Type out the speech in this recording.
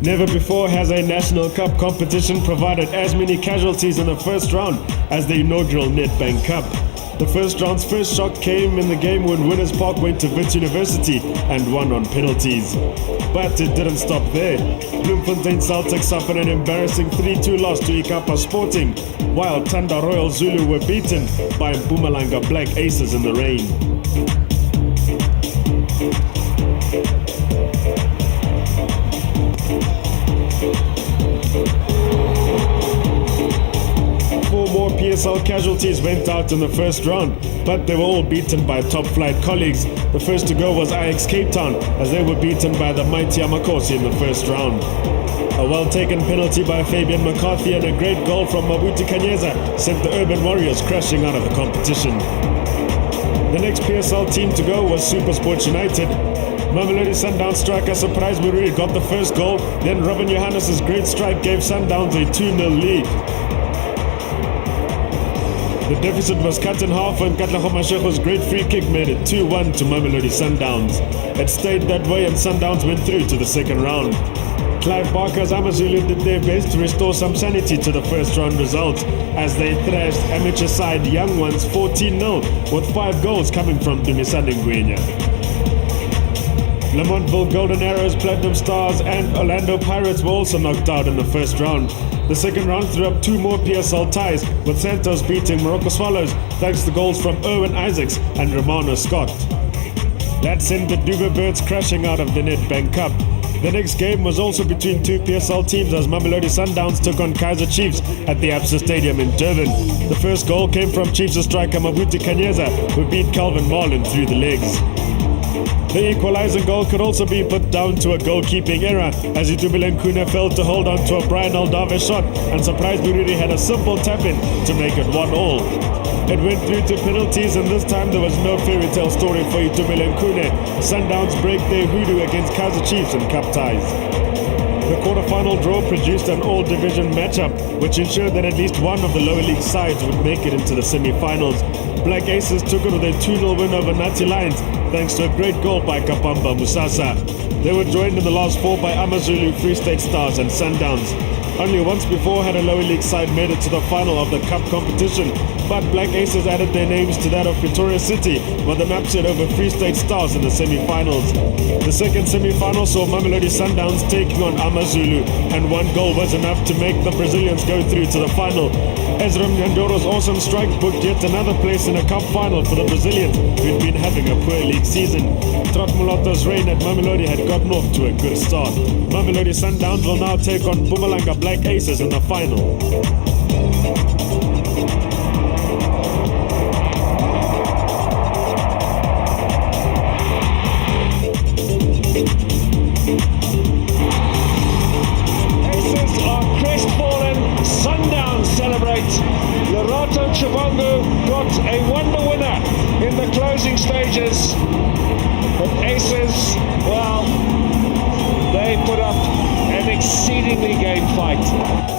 Never before has a National Cup competition provided as many casualties in the first round as the inaugural Nedbank Cup. The first round's first shock came in the game when Winners Park went to Wits University and won on penalties. But it didn't stop there. Bloemfontein Celtic suffered an embarrassing 3-2 loss to Ikapa Sporting, while Tanda Royal Zulu were beaten by Mpumalanga Black Aces in the rain. Four more PSL casualties went out in the first round, but they were all beaten by top-flight colleagues. The first to go was Ajax Cape Town, as they were beaten by the mighty Amakosi in the first round. A well-taken penalty by Fabian McCarthy and a great goal from Mabuti Kanyeza sent the Urban Warriors crashing out of the competition. The next PSL team to go was SuperSport United. Mamelodi Sundowns striker Surprise Mururi got the first goal, then Robin Johannes' great strike gave Sundowns a 2-0 lead. The deficit was cut in half when Katlego Mashego's great free kick made it 2-1 to Mamelodi Sundowns. It stayed that way and Sundowns went through to the second round. Clive Barker's AmaZulu did their best to restore some sanity to the first round result as they thrashed amateur side Young Ones 14-0 with 5 goals coming from Dumisani Ngwenya. Lamontville Golden Arrows, Platinum Stars and Orlando Pirates were also knocked out in the first round. The second round threw up 2 more PSL ties, with Santos beating Morocco Swallows thanks to goals from Erwin Isaacs and Romano Scott. That sent the Duva Birds crashing out of the Nedbank Cup. The next game was also between 2 PSL teams as Mamelodi Sundowns took on Kaizer Chiefs at the Absa Stadium in Durban. The first goal came from Chiefs striker Mabuti Kanyeza, who beat Calvin Marlin through the legs. The equalizing goal could also be put down to a goalkeeping error as Itumeleng Kuna failed to hold on to a Brian Aldave shot and Surprise Buriri had a simple tap-in to make it 1-1. It went through to penalties and this time there was no fairy tale story for Itumeleng Kuna. Sundowns break their hoodoo against Kaizer Chiefs in cup ties. The quarter-final draw produced an all-division matchup, which ensured that at least one of the lower league sides would make it into the semi-finals. Black Aces took it with a 2-0 win over Nati Lions, thanks to a great goal by Kapamba Musasa. They were joined in the last 4 by AmaZulu, Free State Stars and Sundowns. Only once before had a lower league side made it to the final of the cup competition, but Black Aces added their names to that of Pretoria City with an upset over Free State Stars in the semi-finals. The second semi-final saw Mamelodi Sundowns taking on AmaZulu, and 1 goal was enough to make the Brazilians go through to the final. Ezra Nyandoro's awesome strike booked yet another place in a cup final for the Brazilians, who'd been having a poor league season. Trot Molotto's reign at Mamelodi had gotten off to a good start. Mamelodi Sundowns will now take on Mpumalanga Black Aces in the final. Aces are crestfallen. Sundowns celebrate. Lorato Chibongo got a wonder winner in the closing stages. But Aces, well, they put up an exceedingly game fight.